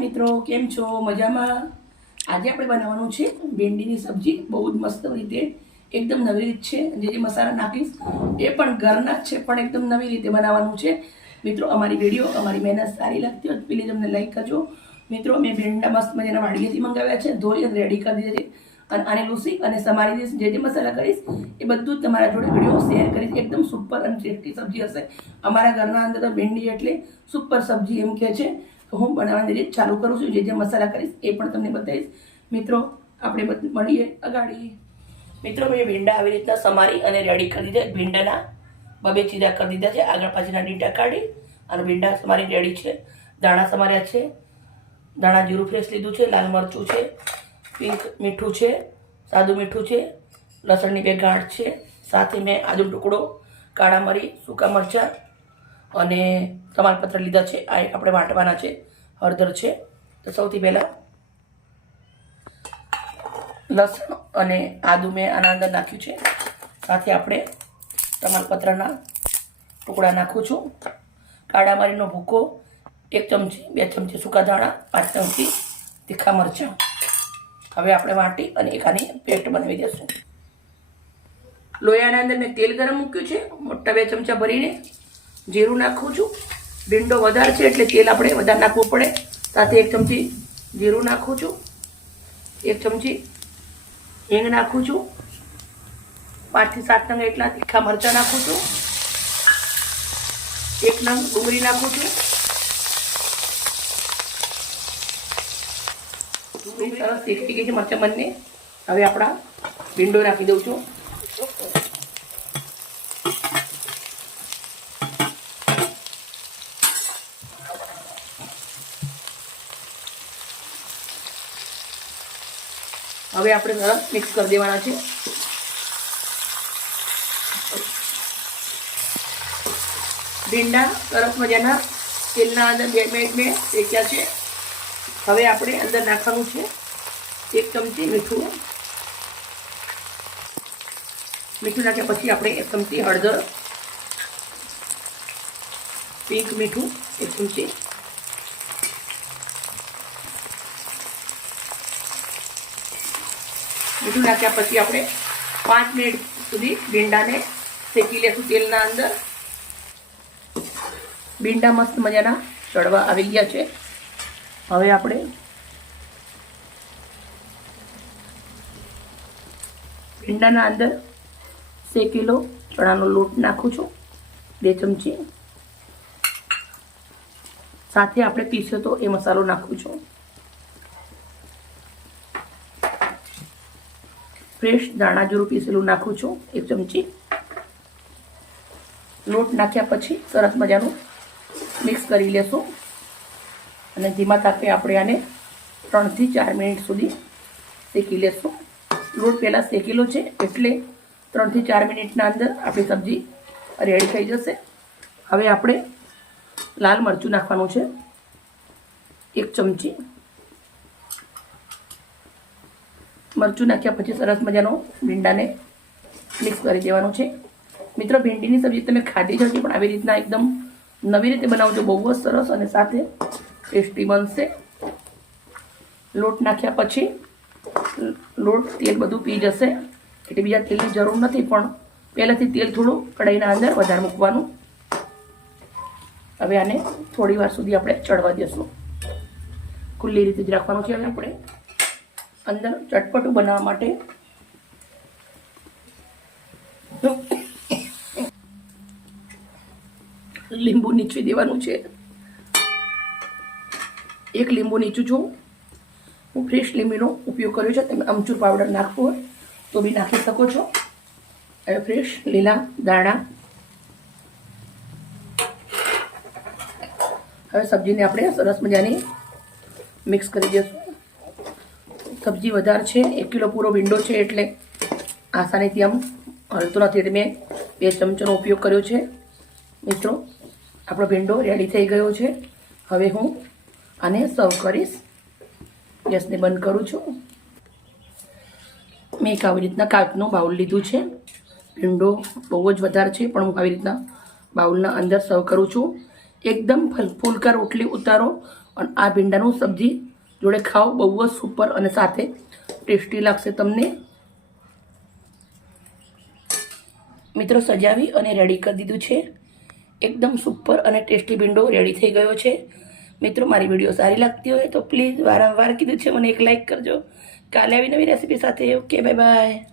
મિત્રો, કેમ છો? મજામાં? આજે આપણે બનાવવાનું છે ભીંડીની સબ્જી. બહુ જ મસ્ત રીતે, એકદમ નવી રીત છે. જે જે મસાલા નાખીશ, એ પણ ઘરના જ છે, પણ એકદમ નવી રીતે બનાવવાનું છે. મિત્રો, અમારી વીડિયો, અમારી મહેનત સારી લાગતી હોય પ્લીઝ અમને લાઈક કરજો. મિત્રો, મેં ભીંડા મસ્ત મજાના વાડીએથી મંગાવ્યા છે. ધોઈ અને રેડી કરી દીધા છે. અને આને લૂસી અને સમારી દઈશ. જે જે મસાલા કરીશ, એ બધું જ તમારા જોડે વીડિયો શેર કરીશ. એકદમ સુપર અને ટેસ્ટી સબ્જી હશે. અમારા ઘરના અંદર તો ભીંડી એટલે સુપર સબ્જી એમ કહે છે. હું બનાવવાની રીત ચાલુ કરું છું, જે જે મસાલા કરીશ એ પણ તમને બતાવીશ. મિત્રો, આપણે મળીએ અગાડી. મિત્રો, મેં ભીંડા આવી રીતના સમારી અને રેડી કરી દીધા. ભીંડાના બબે ચીરા કરી દીધા છે. આગળ પાછળના ડીટા કાઢી અને ભીંડા સમારી રેડી છે. દાણા સમાર્યા છે. દાણા જીરું ફ્રેશ લીધું છે. લાલ મરચું છે. પિંક મીઠું છે. સાદું મીઠું છે. લસણની બે ગાંઠ છે. સાથે મેં આદુ ટુકડો, કાળા મરી, સૂકા મરચાં અને તમાલપત્ર લીધા છે, આ આપણે વાંટવાના છે, હળદર છે. તો સૌથી પહેલાં લસણ અને આદુ મેં આના અંદર નાખ્યું છે. સાથે આપણે તમાલપત્રના ટુકડા નાખું છું. કાળા મરીનો ભૂકો, એક ચમચી, બે ચમચી સૂકા ધાણા, પાંચ ચમચી તીખા મરચાં. હવે આપણે વાટી અને એક આની પેસ્ટ બનાવી દઈશું લોયાના અંદર મેં તેલ ગરમ મૂક્યું છે. મોટા બે ચમચા ભરીને જીરું નાખું છું. ભીંડો વધારે છે એટલે તેલ આપણે વધારે નાખવું પડે. સાથે એક ચમચી જીરું નાખું છું. એક ચમચી હિંગ નાખું છું. પાંચથી સાત નંગ એટલા તીખા મરચાં નાખું છું. એક નંગ ડુંગળી નાખું છું. ડુંગળી સરસ શેકી ગઈ છે મરચાં બંને. હવે આપણા ભીંડો નાખી દઉં છું. હવે આપણે સરસ મિક્સ કરી દેવાના છે. ભીંડા સરસ મજાના તેલના અંદર બે મિનિટ મેં શેક્યા છે. હવે આપણે અંદર નાખવાનું છે એક ચમચી મીઠું. મીઠું નાખ્યા પછી આપણે એક ચમચી હળદર, પિંક મીઠું, એક ચમચી મીઠું નાખ્યા પછી આપણે પાંચ મિનિટ સુધી ભીંડાને શેકી લેશું તેલના અંદર. ભીંડા મસ્ત મજાના ચડવા આવી ગયા છે. હવે આપણે ભીંડાના અંદર શેકેલો ચણાનો લોટ નાખું છું, બે ચમચી. સાથે આપણે પીસ્યો તો એ મસાલો નાખું છું. ફ્રેશ દાણા જીરું પીસેલું નાખું છું, એક ચમચી. લોટ નાખ્યા પછી સરસ મજાનું મિક્સ કરી લેશું. અને ધીમા તાપે આપણે આને ત્રણથી ચાર મિનિટ સુધી શેકી લેશું. લોટ પહેલાં શેકેલો છે, એટલે ત્રણથી ચાર મિનિટના અંદર આપણી સબ્જી રેડી થઈ જશે. હવે આપણે લાલ મરચું નાખવાનું છે, એક ચમચી. મરચું નાખ્યા પછી સરસ મજાનો ભીંડાને મિક્સ કરી દેવાનું છે. મિત્રો, ભીંડીની સબ્જી તમે ખાધી જ પણ આવી રીતના એકદમ નવી રીતે બનાવજો. બહુ જ સરસ અને સાથે ટેસ્ટી બનશે. લોટ નાખ્યા પછી લોટ, તેલ બધું પી જશે. એટલે બીજા તેલની જરૂર નથી, પણ પહેલાંથી તેલ થોડું કઢાઈના અંદર વધારે મૂકવાનું. હવે આને થોડી વાર સુધી આપણે ચડવા દેશું. ખુલ્લી રીતે જ રાખવાનું છે હવે આપણે. અંદર ચટપટું બનાવવા માટે. લીંબુ નીચવી દેવાનું છે. એક લીંબુ નીચું છું. હું ફ્રેશ લીંબીનો ઉપયોગ કર્યો છે. તમે અમચૂર પાવડર નાખવો હોય તો બી નાખી શકો છો. હવે ફ્રેશ લીલા દાણા. હવે સબ્જીને આપણે સરસ મજાની મિક્સ કરી દઈશું. સબ્જી વધારે છે, એક કિલો પૂરો ભીંડો છે એટલે આસાનીથી આમ હલતો નથી. એટલે મેં બે ચમચોનો ઉપયોગ કર્યો છે. મિત્રો, આપણો ભીંડો રેડી થઈ ગયો છે. હવે હું આને સર્વ કરીશ. ગેસને બંધ કરું છું. મેં એક આવી રીતના કાચનું બાઉલ લીધું છે. ભીંડો બહુ જ વધારે છે, પણ હું આવી રીતના બાઉલના અંદર સર્વ કરું છું. એકદમ ફલ- ફૂલકા રોટલી ઉતારો અને આ ભીંડાનું સબ્જી જોડે ખાઓ, બહુ જ સુપર અને સાથે ટેસ્ટી લાગશે તમને. મિત્રો, સજાવી અને રેડી કરી દીધું છે. એકદમ સુપર અને ટેસ્ટી ભીંડો રેડી થઈ ગયો છે. મિત્રો, મારી વીડિયો સારી લાગતી હોય તો પ્લીઝ વારંવાર કીધું છે. મને એક લાઇક કરજો. કાલે આવી નવી રેસીપી સાથે. Okay bye bye